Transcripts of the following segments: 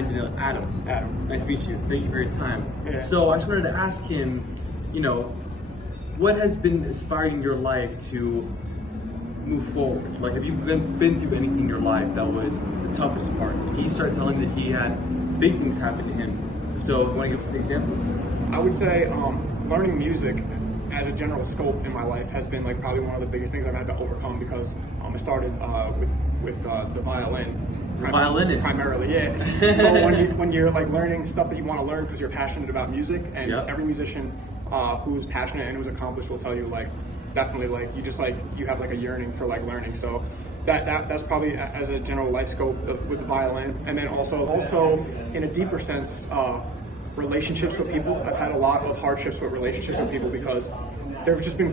Ryan Delaney. Adam. Adam. Nice to meet you. Thank you for your time. Yeah. So I just wanted to ask him, what has been inspiring your life to move forward? Like, have you been through anything in your life that was the toughest part? And he started telling me that he had big things happen to him. So, you want to give us an example? I would say learning music as a general scope in my life has been like probably one of the biggest things I've had to overcome because I started with the violin. Violinist. Primarily, yeah. So when you're like learning stuff that you want to learn because you're passionate about music, and every musician who's passionate and who's accomplished will tell you like definitely like you have like a yearning for like learning. So that's probably as a general life scope with the violin, and then also in a deeper sense, relationships with people. I've had a lot of hardships with relationships with people because there's just been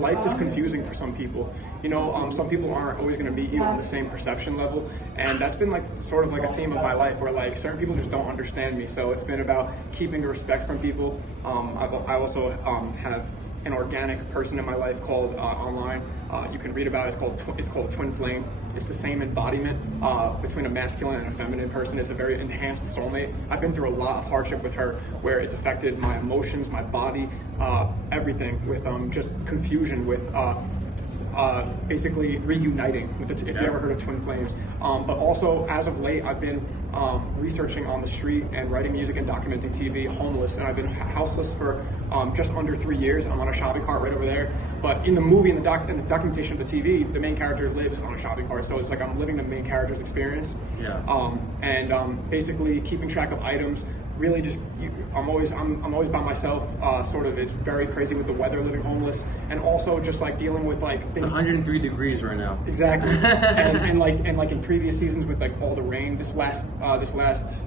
life is confusing for some people. Some people aren't always going to meet you on the same perception level, and that's been like sort of like a theme of my life where like certain people just don't understand me. So it's been about keeping the respect from people. I also have an organic person in my life called online. You can read about it. It's called Twin Flame. It's the same embodiment between a masculine and a feminine person. It's a very enhanced soulmate. I've been through a lot of hardship with her where it's affected my emotions, my body, everything with just confusion with basically reuniting with if you ever heard of Twin Flames. But also as of late, I've been researching on the street and writing music and documenting TV, homeless, and I've been houseless for just under 3 years. I'm on a shopping cart right over there. But in the movie and the documentation of the TV, the main character lives on a shopping cart. So it's like I'm living the main character's experience. Basically keeping track of items. Really, I'm always by myself. Sort of, it's very crazy with the weather, living homeless, and also just like dealing with like things. It's 103 degrees right now. Exactly, and like in previous seasons with like all the rain. This last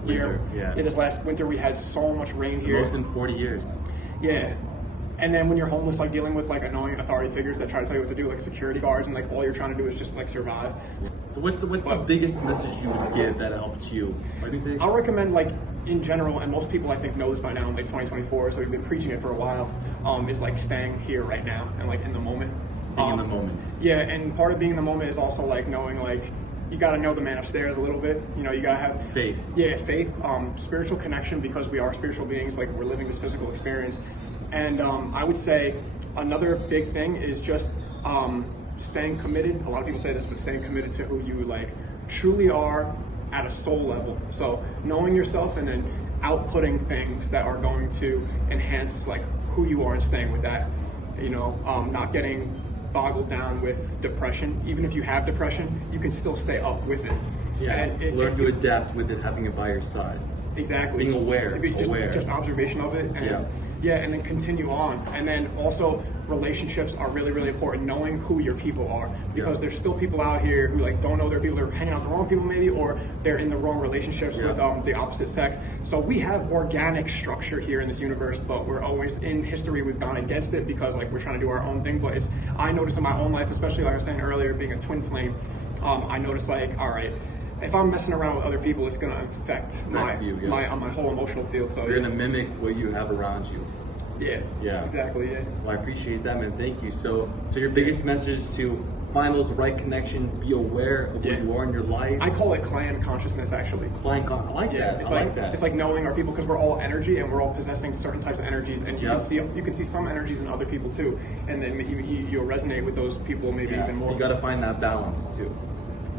year, this last winter we had so much rain here. Most in 40 years. Yeah. And then when you're homeless, like dealing with like annoying authority figures that try to tell you what to do, like security guards, and like all you're trying to do is just like survive. So what's the biggest message you would give that helped you? Like I'll recommend like in general, and most people I think know this by now in like 2024, so we've been preaching it for a while, is like staying here right now and like in the moment. Being in the moment. Yeah, and part of being in the moment is also like knowing like you got to know the man upstairs a little bit. You got to have faith. Yeah, faith, spiritual connection, because we are spiritual beings. Like we're living this physical experience. And I would say another big thing is just staying committed. A lot of people say this, but staying committed to who you like truly are at a soul level. So knowing yourself and then outputting things that are going to enhance like who you are and staying with that. Not getting boggled down with depression. Even if you have depression, you can still stay up with it. Yeah, and learn to adapt with it, having it by your side. Exactly. Being aware. Just observation of it. And, and then continue on. And then also relationships are really, really important. Knowing who your people are, because there's still people out here who like don't know their people. They're hanging out with the wrong people maybe, or they're in the wrong relationships with the opposite sex. So we have organic structure here in this universe, but we're always in history we've gone against it because like we're trying to do our own thing. But I notice in my own life, especially like I was saying earlier, being a twin flame, I notice like, all right, if I'm messing around with other people, it's going to affect my whole emotional field. So you're going to mimic what you have around you. Yeah. Exactly. Yeah. Well, I appreciate that, man. Thank you. So your biggest message is to find those right connections, be aware of where you are in your life. I call it clan consciousness, actually. I like that. I like that. It's like knowing our people, because we're all energy and we're all possessing certain types of energies, and you can see some energies in other people too, and then you'll resonate with those people maybe even more. You got to find that balance too.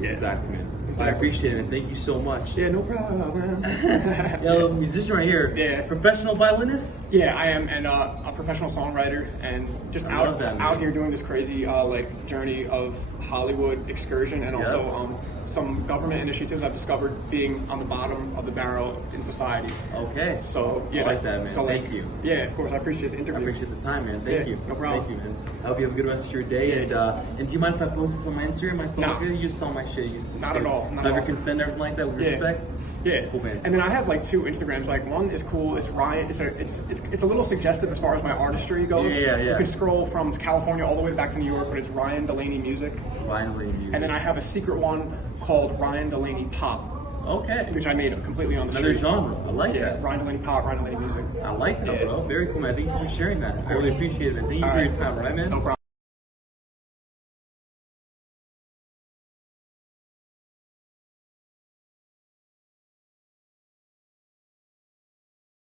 Yeah. Exactly, man. I appreciate it, and thank you so much. Yeah, no problem, man. Musician right here. Yeah. Professional violinist? Yeah, I am, and a professional songwriter, and just out here doing this crazy like journey of Hollywood excursion, and also some government initiatives I've discovered being on the bottom of the barrel in society. Okay. So I like that, man. So, thank you. Yeah, of course. I appreciate the interview. I appreciate the time, man. Thank you. No problem. Thank you, man. I hope you have a good rest of your day. And do you mind if I post this on my Instagram? No. You just saw my shit. Not at all. So I have consent, everything like that with respect. Yeah. Cool, man. And then I have like 2 Instagrams. Like one is cool. It's Ryan. It's a little suggestive as far as my artistry goes. Yeah. You can scroll from California all the way back to New York, but it's Ryan Delaney Music. Ryan Delaney Music. And then I have a secret one called Ryan Delaney Pop. Okay. Which I made completely on the Another street. genre. I like that. Ryan Delaney Pop, Ryan Delaney Music. I like that, bro. Very cool, man. Thank you for sharing that. I really appreciate it. Thank you for your time, right, man? No problem.